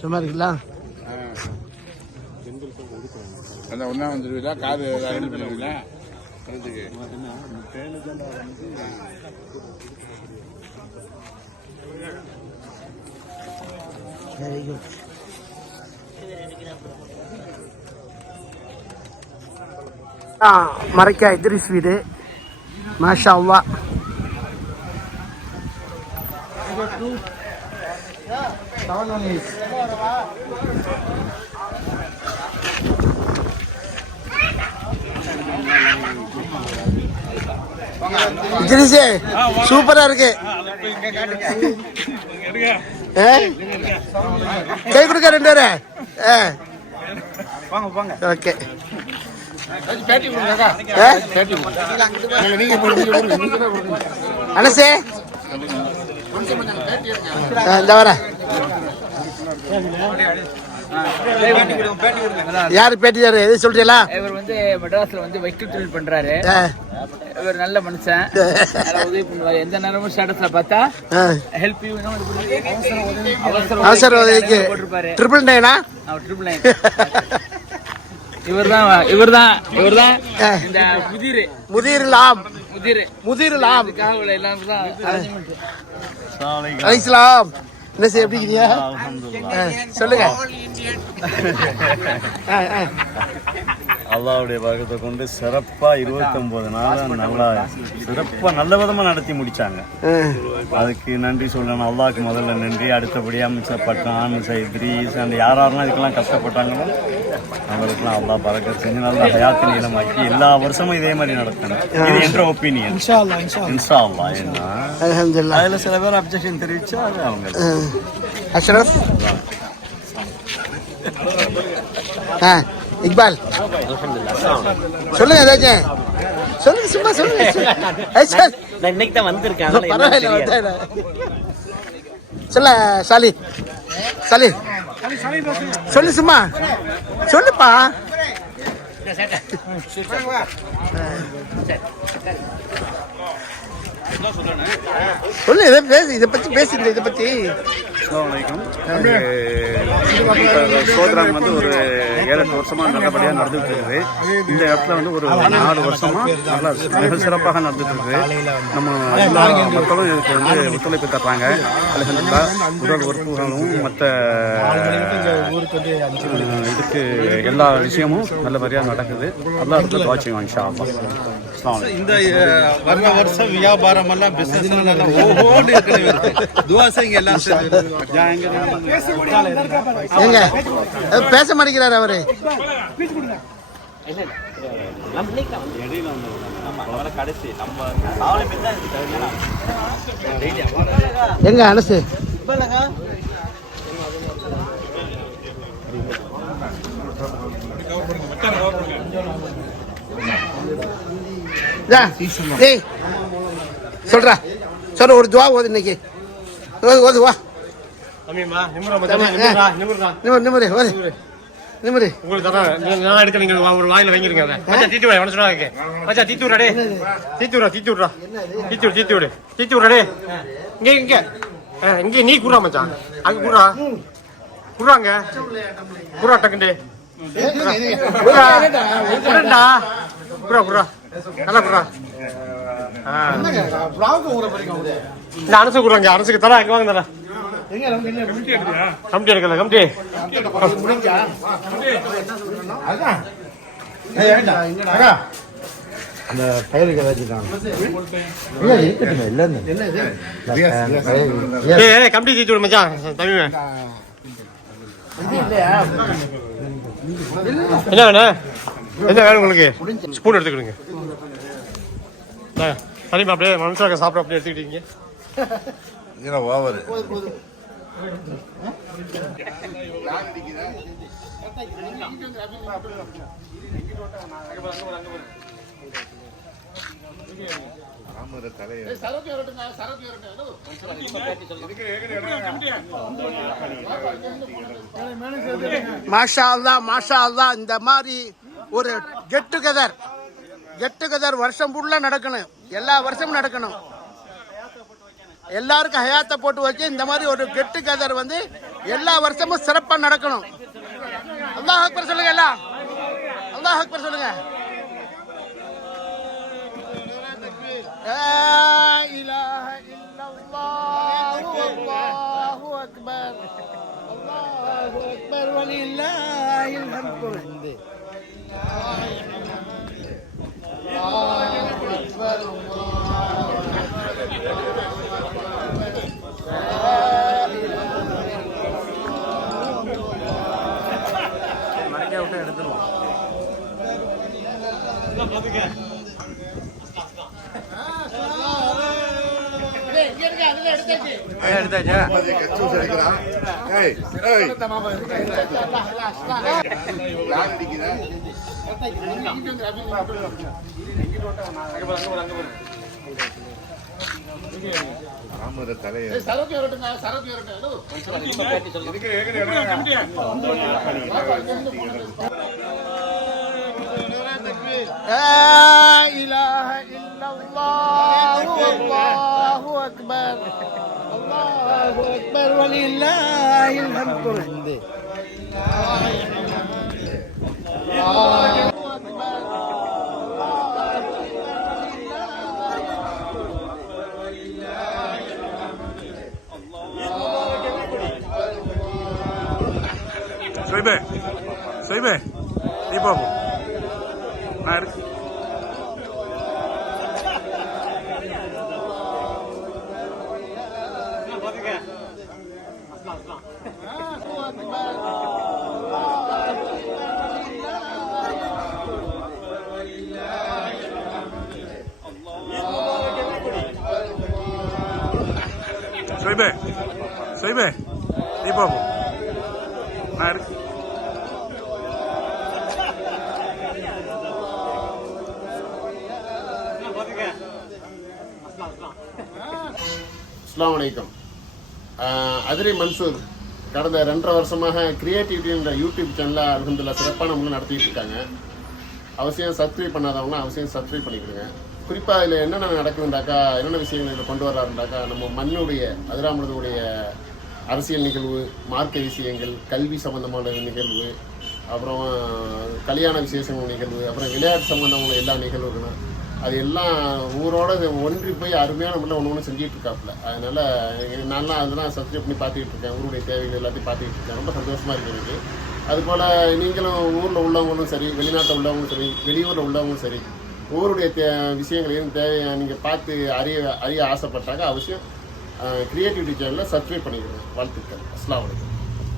சும்மா இருக்குல்ல அந்த ஒன்றா வந்துருவீங்களா காது ரெடி பண்ணுவீங்களா வெரி குட். மறைக்கா இத்ரிஸ் வீடு. மாஷா அல்லாஹ். இத்ரிஸ் சூப்பரா இருக்கு. கை கொடுக்க 2 பேரு. ஓகே அனசே இந்த வர யாரு பேட்டியாரு எது சொல்றீங்களா? இவர் வந்து மெட்ராஸ்ல வந்து வைக்கல் தொழில் பண்றாரு. இவர் நல்ல மனுஷன், உதவி பண்ணுவாரு. எந்த நேரமும் ஸ்டேட்டஸ்ல பார்த்தா ஹெல்ப் யூ அவசர உதவிக்கு ட்ரிபிள் 9 இவர்தான் இந்த முதிரலாம் அலைஹிஸ்ஸலாம். என்ன செய்ய எப்படி இருக்கீங்க? சொல்லுங்க. அல்லாஹ்வுடைய பரக்கத்தை கொண்டு சிறப்பா 29 நாள் நல்லா சிறப்பா நல்ல விதமா நடத்தி முடிச்சாங்க. அதுக்கு நன்றி சொல்லணும். அல்லாஹ்க்கு முதல்ல நன்றி. அடுத்தபடி அமைச்சர் பட்டான் இத்ரீஸ் அந்த யாரெல்லாம் இதுக்கெல்லாம் கஷ்டப்பட்டாங்களோ அவங்களுக்குலாம் அல்லாஹ் பரக்கத் செஞ்சு நல்லா ஹயாத்து நீளமாக்கி எல்லா வருஷமும் இதே மாதிரி நடக்கணும். இது என்ற ஒப்பீனியன். இன்ஷா அல்லாஹ். என்ன அல்ஹம்துலில்லாஹ். அதுல சில பேர் அப்ஜெக்ஷன் தெரிவிச்சா அது அவங்க அஷ்ரஃப் இக்பால் சொல்லுங்க. ஏதாச்சும் சொல்லுங்க, சும்மா சொல்லுங்க. நான் இன்னைக்கு தான் வந்திருக்கேன். சொல்ல சாலி சொல்லு, சும்மா சொல்லுப்பா. சொல்லு, இதை பேசு, இதை பத்தி பேசுங்க. இதை பத்தி ப்ரோக்ராம் வந்து ஒரு 7-8 வருஷமா நல்லபடியாக நடந்துட்டு இருக்குது. இந்த இடத்துல வந்து ஒரு 4 வருஷமா நல்லா மிக சிறப்பாக நடந்துட்டு இருக்குது. நம்ம எல்லா மக்களும் இதுக்கு வந்து ஒத்துழைப்பு தர்றாங்க. அல்ஹம்துலில்லாஹ். உடல் உறுப்புகளும் மற்ற இதுக்கு எல்லா விஷயமும் நல்லபடியாக நடக்குது. அல்லாஹ் இடத்துல துஆ செய்வோம் இன்ஷா அல்லாஹ். இந்த வருஷம் வியாபாரம் எல்லாம் பிசினஸ் எல்லாம் ஓஹோன்னு இருக்கு. துஆ செய்யுங்க எல்லாம். ஏங்க பேச மாட்டேங்கிறாரு அவரு. எங்க அனசு சொல்ற ஒரு துவா ஓது இன்னைக்கு. ஓது வா. உங்களுக்கு நான் எடுக்க நீங்க ஒரு வாயில வாங்கிருங்க. தீத்து விட சொன்னாங்க. தீத்துடா இங்க இங்க நீ குடுறா மச்சான். அங்க குடுறாங்க குடுறா டக்குண்டு குடுறா நல்லா குடுறா. இந்த அரசு குடுறாங்க. அரசுக்கு தரா அங்க வாங்க. தரா கமிட்டி எடுக்கல. கமிட்டி அந்த பயிருக்கு கமிட்டி தீச்சு விடு மச்சான். தமிழ் என்ன வேணும்? என்ன வேணும் உங்களுக்கு? ஸ்பூன் எடுத்துக்கிடுங்க. சரிம்மா, அப்படியே மனசாக சாப்பிட அப்படியே எடுத்துக்கிட்டீங்க. மாஷா அல்லாஹ் மாஷா அல்லாஹ். இந்த மாதிரி ஒரு கெட் டுகெதர் வருஷம் ஃபுல்லா நடக்கணும், எல்லா வருஷமும் நடக்கணும். எல்லாருக்கும் ஹயாத்தை போட்டு வச்சு இந்த மாதிரி ஒரு கெட் டுகெதர் வந்து எல்லா வருஷமும் சிறப்பா நடக்கணும். அல்லாஹ் அக்பர் சொல்லுங்க, எல்லாம் அல்லாஹ் அக்பர் சொல்லுங்க. லா இலாஹ இல்லல்லாஹு அல்லாஹு அக்பர் அல்லாஹு Akbar வலில்லாஹில் ஹம்து. لا إله إلا الله والله أكبر الله أكبر ولله الحمد. Soibe, ini babu. Narik. Soibe, ini babu. Narik. அஸ்ஸலாமு அலைக்கும். அதிரி மன்சூர் கடந்த 2.5 வருஷமாக கிரியேட்டிவிட்டின்ற யூடியூப் சேனலை அல்ஹம்துலில்லாஹ் சிறப்பான முறையில் நடத்திட்டு இருக்காங்க. அவசியம் சப்ஸ்கிரைப் பண்ணாதவங்கன்னா அவசியம் சப்ஸ்கிரைப் பண்ணிக்கிடுங்க. குறிப்பாக இதில் என்னென்ன நடக்குதுண்டாக்கா, என்னென்ன விஷயங்கள் இதில் கொண்டு வர்றாருண்டாக்கா, நம்ம மண்ணுடைய அதிராமனுடைய அரசியல் நிகழ்வு, மார்க்க விஷயங்கள், கல்வி சம்பந்தமான நிகழ்வு, அப்புறம் கல்யாண விசேஷங்கள் நிகழ்வு, அப்புறம் விளையாட்டு சம்பந்தமான எல்லா நிகழ்வுகளும் அது எல்லாம் ஊரோட ஒன்றி போய் அருமையான முறையில் ஒன்று செஞ்சுட்டு இருக்காப்புல. அதனால நான்லாம் அதெல்லாம் சப்ஸ்கிரைப் பண்ணி பார்த்துக்கிட்டு இருக்கேன். ஊருடைய தேவைகள் எல்லாத்தையும் பார்த்துக்கிட்டு இருக்கேன். ரொம்ப சந்தோஷமா இருக்கு எனக்கு. அதுபோல் நீங்களும் ஊரில் உள்ளவங்களும் சரி, வெளிநாட்டில் உள்ளவங்களும் சரி, வெளியூரில் உள்ளவங்களும் சரி, ஊருடைய விஷயங்களையும் தேவையை நீங்கள் பார்த்து அறிய ஆசைப்பட்டாங்க அவசியம் கிரியேட்டிவிட்டி சேனலில் சப்ஸ்கிரைப் பண்ணிக்கிறேன். வாழ்த்துக்கள். அஸ்ஸலாமு அலைக்கும்.